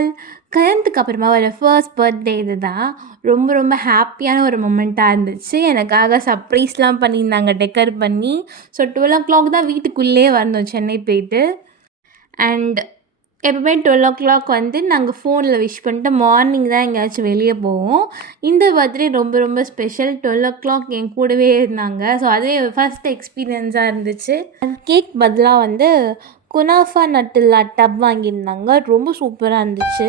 நாள் கல்யாணத்துக்கு அப்புறமா ஒரு ஃபர்ஸ்ட் பர்த்டே இதுதான். ரொம்ப ரொம்ப ஹாப்பியான ஒரு மொமெண்ட்டாக இருந்துச்சு. எனக்காக சர்ப்ரைஸ்லாம் பண்ணியிருந்தாங்க டெக்கர் பண்ணி. ஸோ 12:00 தான் வீட்டுக்குள்ளேயே வந்தோம் சென்னை போயிட்டு. அண்ட் எப்பவுமே 12:00 வந்து நாங்கள் ஃபோனில் விஷ் பண்ணிட்டு மார்னிங் தான் எங்கேயாச்சும் வெளியே போவோம். இந்த பர்த்டே ரொம்ப ரொம்ப ஸ்பெஷல். 12:00 என் கூடவே இருந்தாங்க. ஸோ அதுவே ஃபர்ஸ்ட் எக்ஸ்பீரியன்ஸாக இருந்துச்சு. கேக் பதிலாக வந்து குனாஃபா நட்டுல்லா டப் வாங்கியிருந்தாங்க. ரொம்ப சூப்பராக இருந்துச்சு.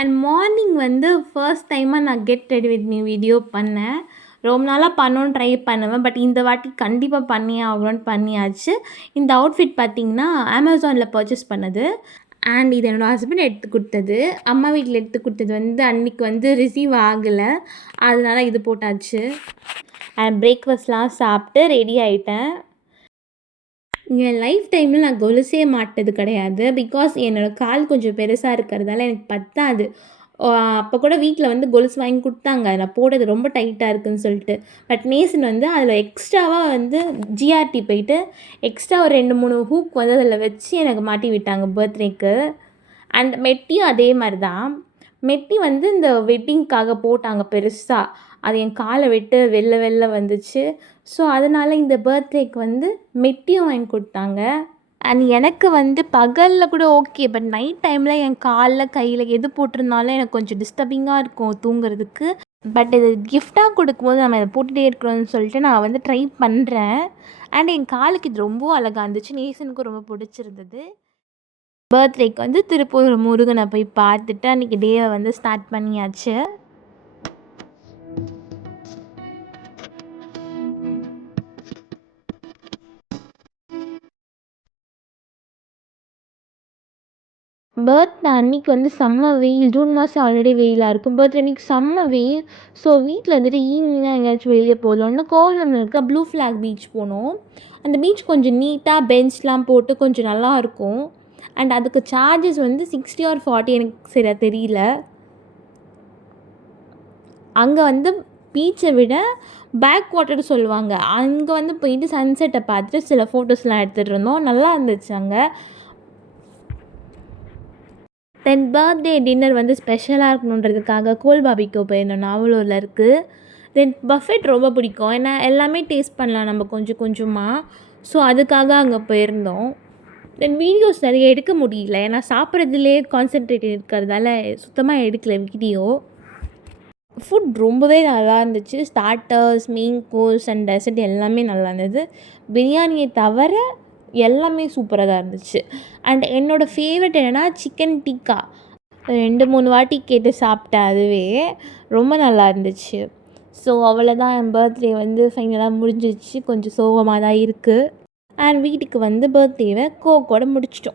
அண்ட் மார்னிங் வந்து ஃபர்ஸ்ட் டைமாக நான் get ready with me video பண்ணேன். ரொம்ப நாளாக பண்ணணும்னு ட்ரை பண்ணுவேன். பட் இந்த வாட்டி கண்டிப்பாக பண்ணியே ஆகணும்னு பண்ணியாச்சு. இந்த அவுட்ஃபிட் பார்த்திங்கன்னா அமேசானில் பர்ச்சேஸ் பண்ணது. அண்ட் இது என்னோடய ஹஸ்பண்ட் எடுத்து கொடுத்தது. அம்மா வீட்டில் எடுத்து கொடுத்தது வந்து அன்றைக்கி வந்து ரிசீவ் ஆகலை. அதனால இது போட்டாச்சு. அண்ட் பிரேக்ஃபாஸ்ட்லாம் சாப்பிட்டு ரெடி ஆகிட்டேன். என் லைஃப் டைமில் நான் கொலுசே மாட்டது கிடையாது. பிகாஸ் என்னோடய கால் கொஞ்சம் பெருசாக இருக்கிறதால எனக்கு பத்தாது. அப்போ கூட வீட்டில் வந்து கொலுசு வாங்கி கொடுத்தாங்க. நான் போடுறது ரொம்ப டைட்டாக இருக்குதுன்னு சொல்லிட்டு. பட் நேசன் வந்து அதில் எக்ஸ்ட்ராவாக வந்து ஜிஆர்டி போயிட்டு எக்ஸ்ட்ரா ஒரு 2-3 ஹூக் வந்து அதில் வச்சு எனக்கு மாட்டி விட்டாங்க பர்த்டேக்கு. அண்ட் மெட்டியும் அதே மாதிரி தான். மெட்டி வந்து இந்த வெட்டிங்க்காக போட்டாங்க பெருசாக. அது என் காலை விட்டு வெளில வந்துச்சு. ஸோ அதனால் இந்த பர்த்டேக்கு வந்து மெட்டியும் வாங்கி கொடுத்தாங்க. அண்ட் எனக்கு வந்து பகலில் கூட ஓகே. பட் நைட் டைமில் என் காலில் கையில் எது போட்டிருந்தாலும் எனக்கு கொஞ்சம் டிஸ்டர்பிங்காக இருக்கும் தூங்குறதுக்கு. பட் இது கிஃப்டாக கொடுக்கும்போது நம்ம இதை போட்டுகிட்டே இருக்கணும்னு சொல்லிட்டு நான் வந்து ட்ரை பண்ணுறேன். அண்ட் என் காலுக்கு இது ரொம்ப அழகாக இருந்துச்சு. நேசனுக்கும் ரொம்ப பிடிச்சிருந்தது. பர்த்டேக்கு வந்து திருப்பூர் முருகனை போய் பார்த்துட்டு அன்றைக்கி டேவை வந்து ஸ்டார்ட் பண்ணியாச்சு. பர்த்டே அன்றைக்கி வந்து செம்ம வெயில். ஜூன் மாதம் ஆல்ரெடி வெயிலாக இருக்கும். பர்த்டே அன்றைக்கி செம்ம வெயில். ஸோ வீட்டில் இருந்துட்டு ஈவினிங்காக எங்கேயாச்சும் வெளியே போகலான்னு கோவளம்ல இருக்க ப்ளூ ஃப்ளாக் பீச் போனோம். அந்த பீச் கொஞ்சம் நீட்டாக பெஞ்ச்லாம் போட்டு கொஞ்சம் நல்லாயிருக்கும். அண்ட் அதுக்கு சார்ஜஸ் வந்து 60 or 40 எனக்கு சரியாக தெரியல. அங்கே வந்து பீச்சை விட பேக் வாட்டர்னு சொல்லுவாங்க. அங்கே வந்து போயிட்டு சன்செட்டை பார்த்துட்டு சில ஃபோட்டோஸ்லாம் எடுத்துகிட்டு இருந்தோம். நல்லா இருந்துச்சு அங்கே. தென் பர்த்டே டின்னர் வந்து ஸ்பெஷலாக இருக்கணுன்றதுக்காக கோல் பாபிக்யூ போயிருந்தோம். நாவலூரில் இருக்குது. தென் பஃபெட் ரொம்ப பிடிக்கும். ஏன்னா எல்லாமே டேஸ்ட் பண்ணலாம் நம்ம கொஞ்சம் கொஞ்சமாக. ஸோ அதுக்காக அங்கே போயிருந்தோம். தென் வீடியோஸ் நிறைய எடுக்க முடியல. ஏன்னா சாப்பிட்றதுலே கான்சென்ட்ரேட் இருக்கிறதால சுத்தமாக எடுக்கல வீடியோ. ஃபுட் ரொம்பவே நல்லா இருந்துச்சு. Starters, main course and dessert எல்லாமே நல்லா இருந்தது. பிரியாணியை தவிர எல்லாமே சூப்பராக தான் இருந்துச்சு. அண்ட் என்னோடய ஃபேவரெட் என்னென்னா சிக்கன் டிக்கா. 2-3 வாட்டி கேட்டு சாப்பிட்டேன். அதுவே ரொம்ப நல்லா இருந்துச்சு. ஸோ அவ்வளோதான், என் பர்த்டே வந்து ஃபைனலாக முடிஞ்சிச்சு. கொஞ்சம் சோகமாக தான் இருக்குது. அண்ட் வீட்டுக்கு வந்து பர்த்டேவை கோக்கோட முடிச்சிட்டோம்.